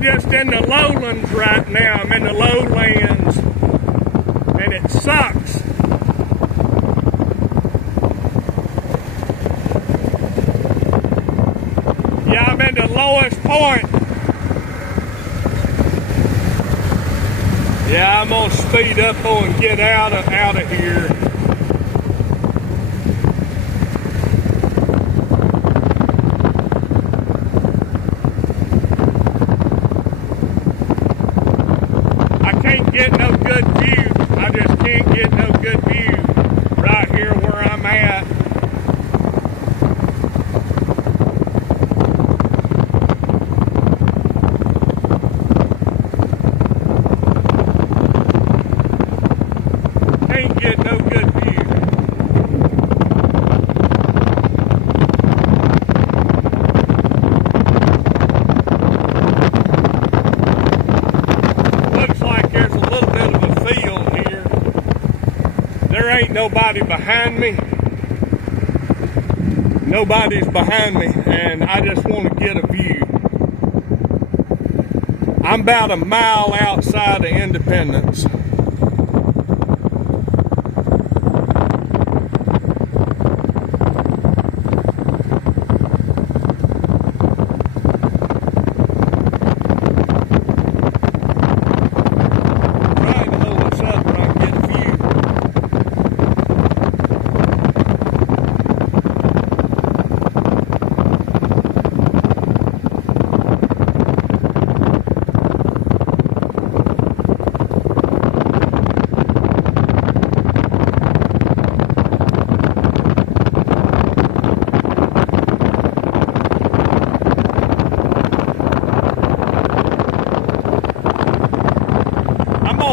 I'm just in the lowlands right now. I'm in the lowlands, and it sucks. Yeah, I'm in the lowest point. Yeah, I'm gonna speed up and get out of here. I can't get no good view. I just can't get no good view right here where I'm at. Can't get no good view. Looks like there's a little bit of a field here. There ain't nobody behind me. Nobody's behind me, and I just want to get a view. I'm about a mile outside of Independence.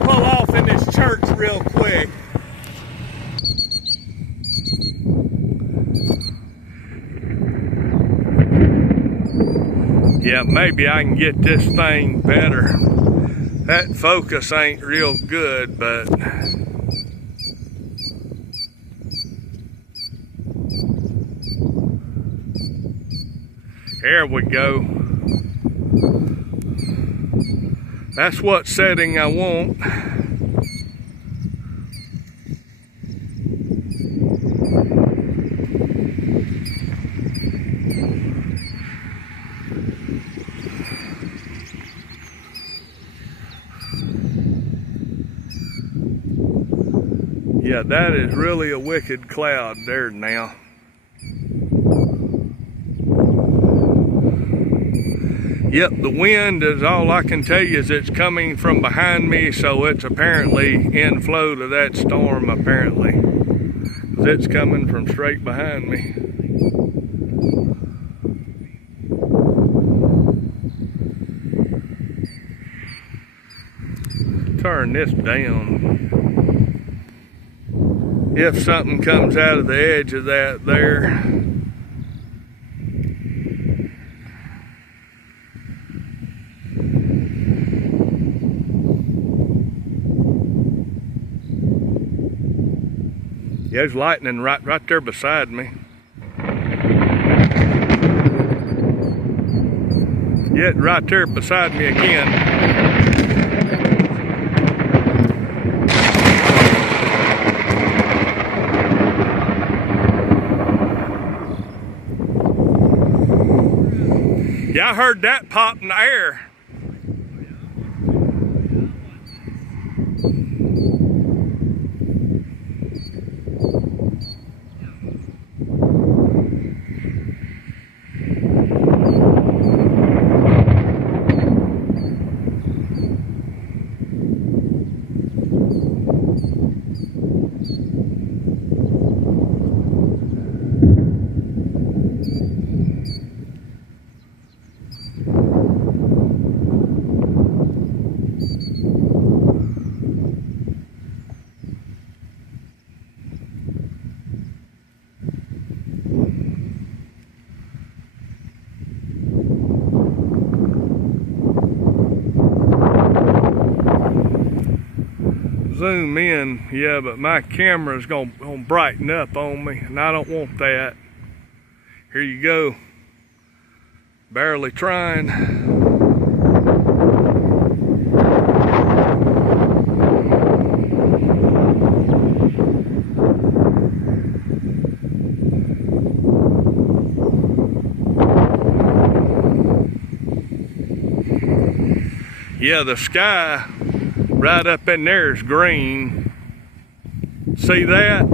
Pull off in this church real quick. Yeah, maybe I can get this thing better. That focus ain't real good, but there we go. That's what setting I want. Yeah, that is really a wicked cloud there now. Yep, the wind is all I can tell you is it's coming from behind me, so it's apparently in flow to that storm, apparently. 'Cause it's coming from straight behind me. Turn this down. If something comes out of the edge of that there. Yeah, there's lightning right there beside me. Yeah, right there beside me again. Yeah, I heard that pop in the air. Zoom in, yeah, but my camera's gonna brighten up on me, and I don't want that. Here you go. Barely trying. Yeah, the sky right up in there is green. See that?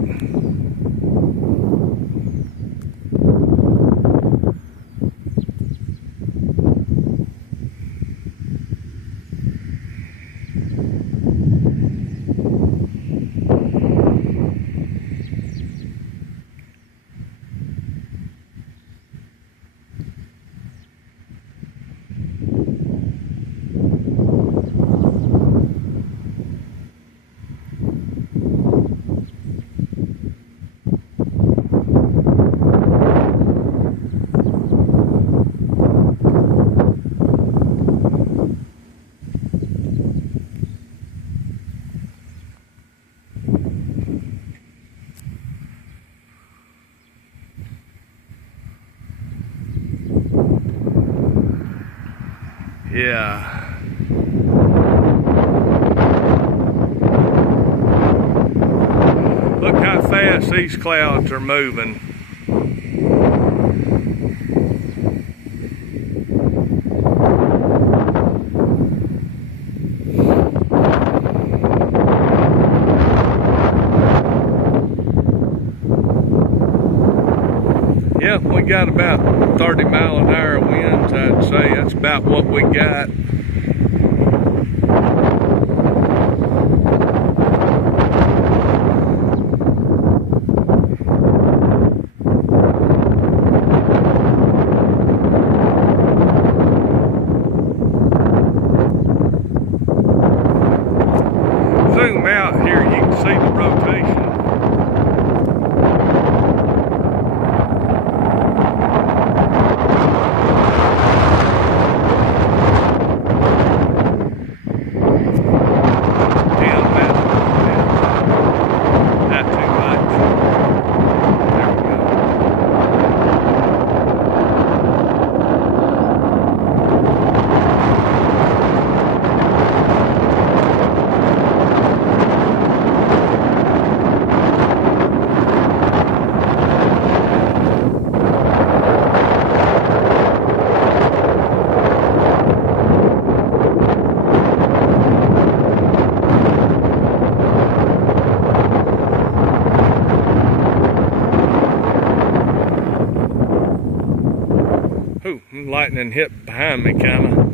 Yeah. Look how fast these clouds are moving. Yep, we got about 30 mile an hour winds, I'd say. That's about what we got. Zoom out here, you can see the rotation. Ooh, lightning hit behind me, kinda.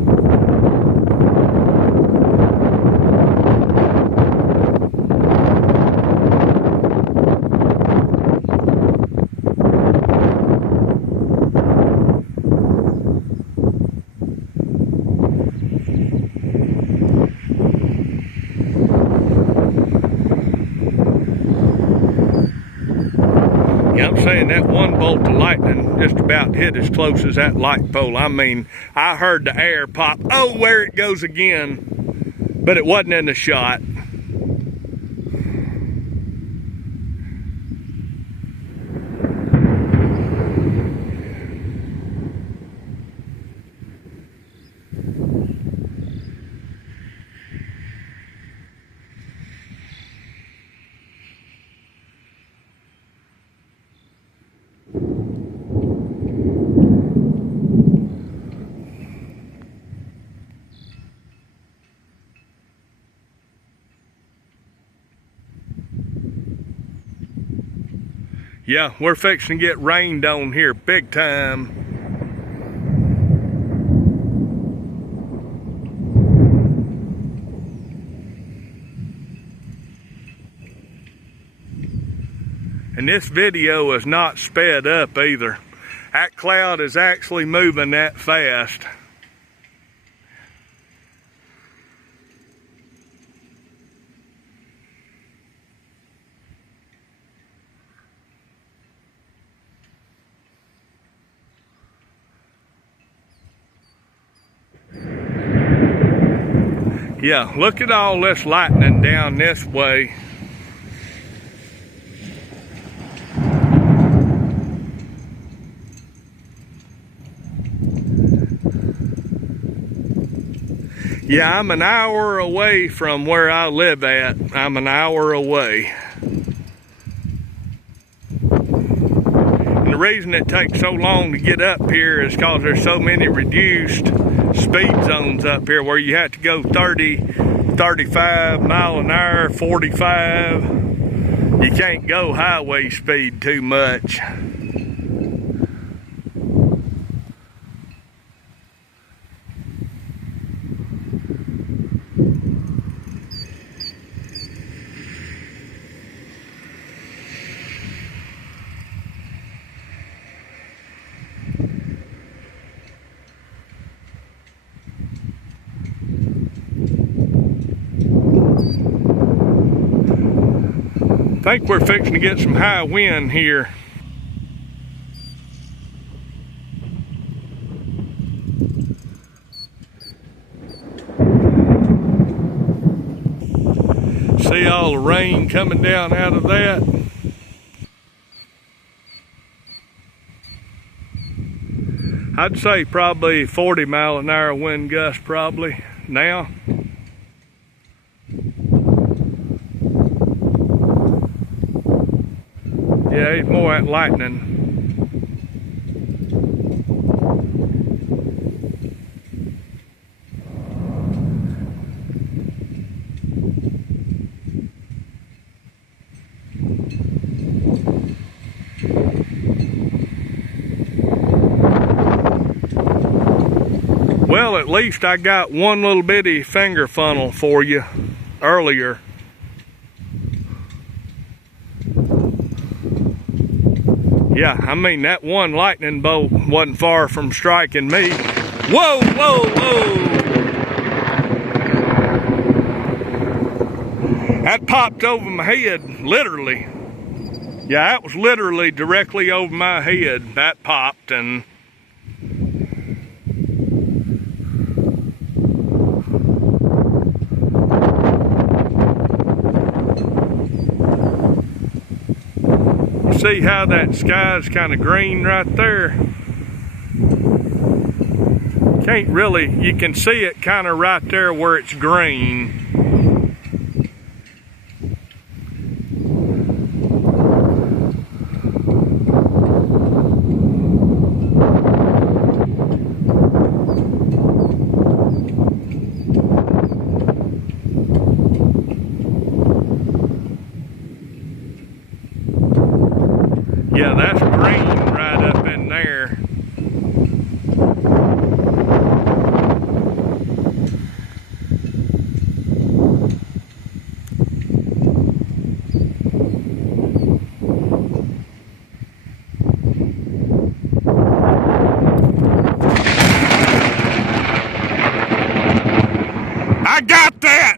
Yeah, I'm saying that one bolt of lightning just about hit as close as that light pole. I mean, I heard the air pop. Oh, where it goes again. But it wasn't in the shot. Yeah, we're fixing to get rained on here big time. And this video is not sped up either. That cloud is actually moving that fast. Yeah, look at all this lightning down this way. Yeah, I'm an hour away from where I live at. I'm an hour away. And the reason it takes so long to get up here is because there's so many reduced speed zones up here where you have to go 30, 35 mile an hour, 45. You can't go highway speed too much. I think we're fixing to get some high wind here. See all the rain coming down out of that? I'd say probably 40 mile an hour wind gust probably now. Yeah, it's more like lightning. Well, at least I got one little bitty finger funnel for you earlier. Yeah, I mean, that one lightning bolt wasn't far from striking me. Whoa, whoa, whoa! That popped over my head, literally. Yeah, that was literally directly over my head. That popped, and see how that sky's kind of green right there? Can't really, you can see it kind of right there where it's green. Yeah, that's green right up in there. I got that!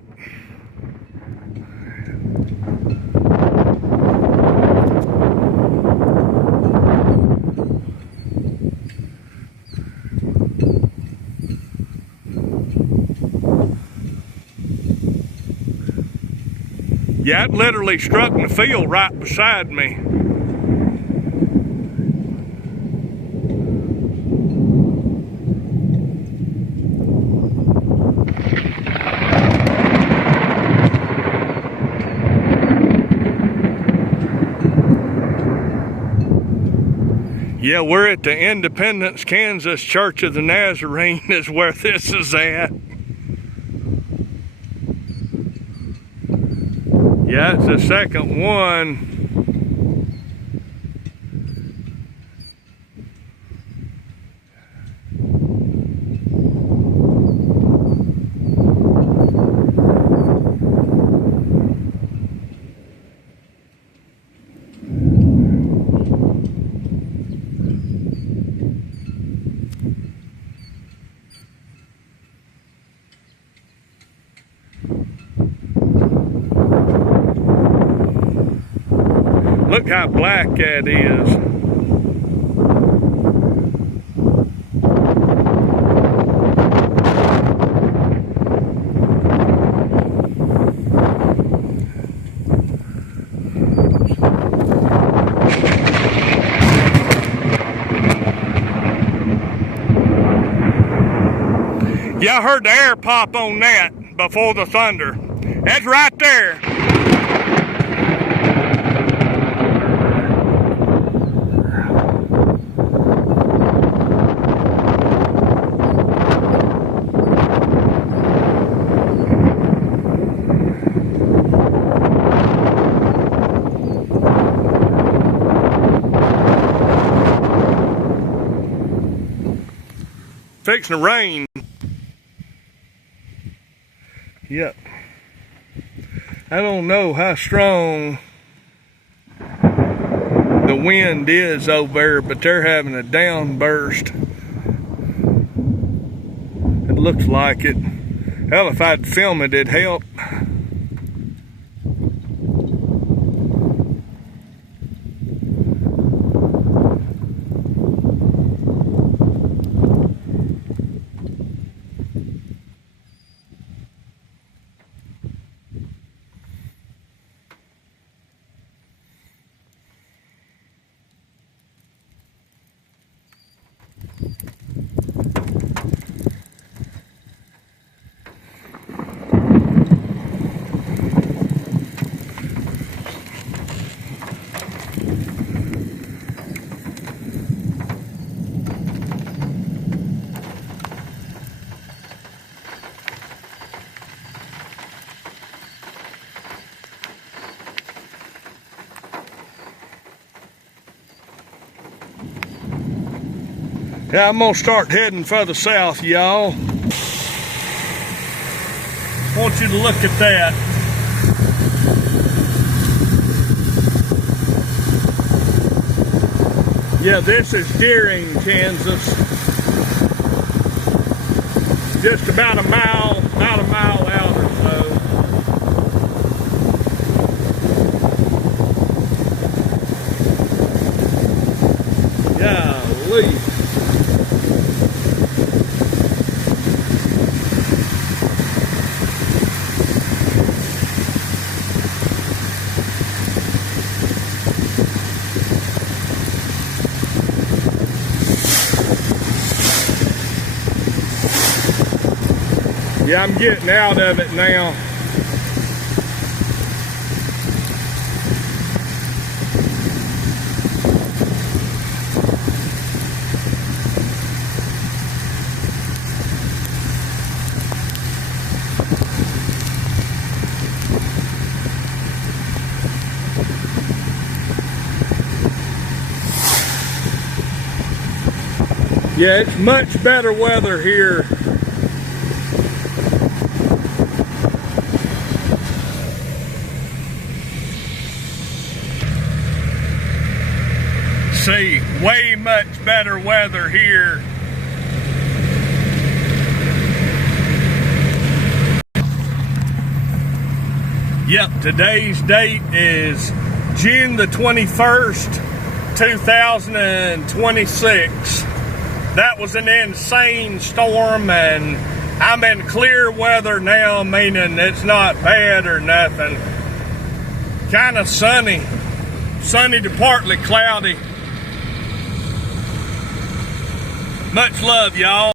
Yeah, it literally struck in the field right beside me. Yeah, we're at the Independence, Kansas Church of the Nazarene is where this is at. Yeah, it's the second one. Look how black that is. Yeah, I heard the air pop on that before the thunder. That's right there. Fixing to rain. Yep. I don't know how strong the wind is over there, but they're having a downburst. It looks like it. Hell, if I'd film it, it'd help. Yeah, I'm gonna start heading further south, y'all. Want you to look at that. Yeah, this is Deering, Kansas. Just about a mile out or so. Golly. Yeah, I'm getting out of it now. Yeah, it's much better weather here. See, way much better weather here. Yep, today's date is June the 21st, 2026. That was an insane storm, and I'm in clear weather now, meaning it's not bad or nothing. Kind of sunny to partly cloudy. Much love, y'all.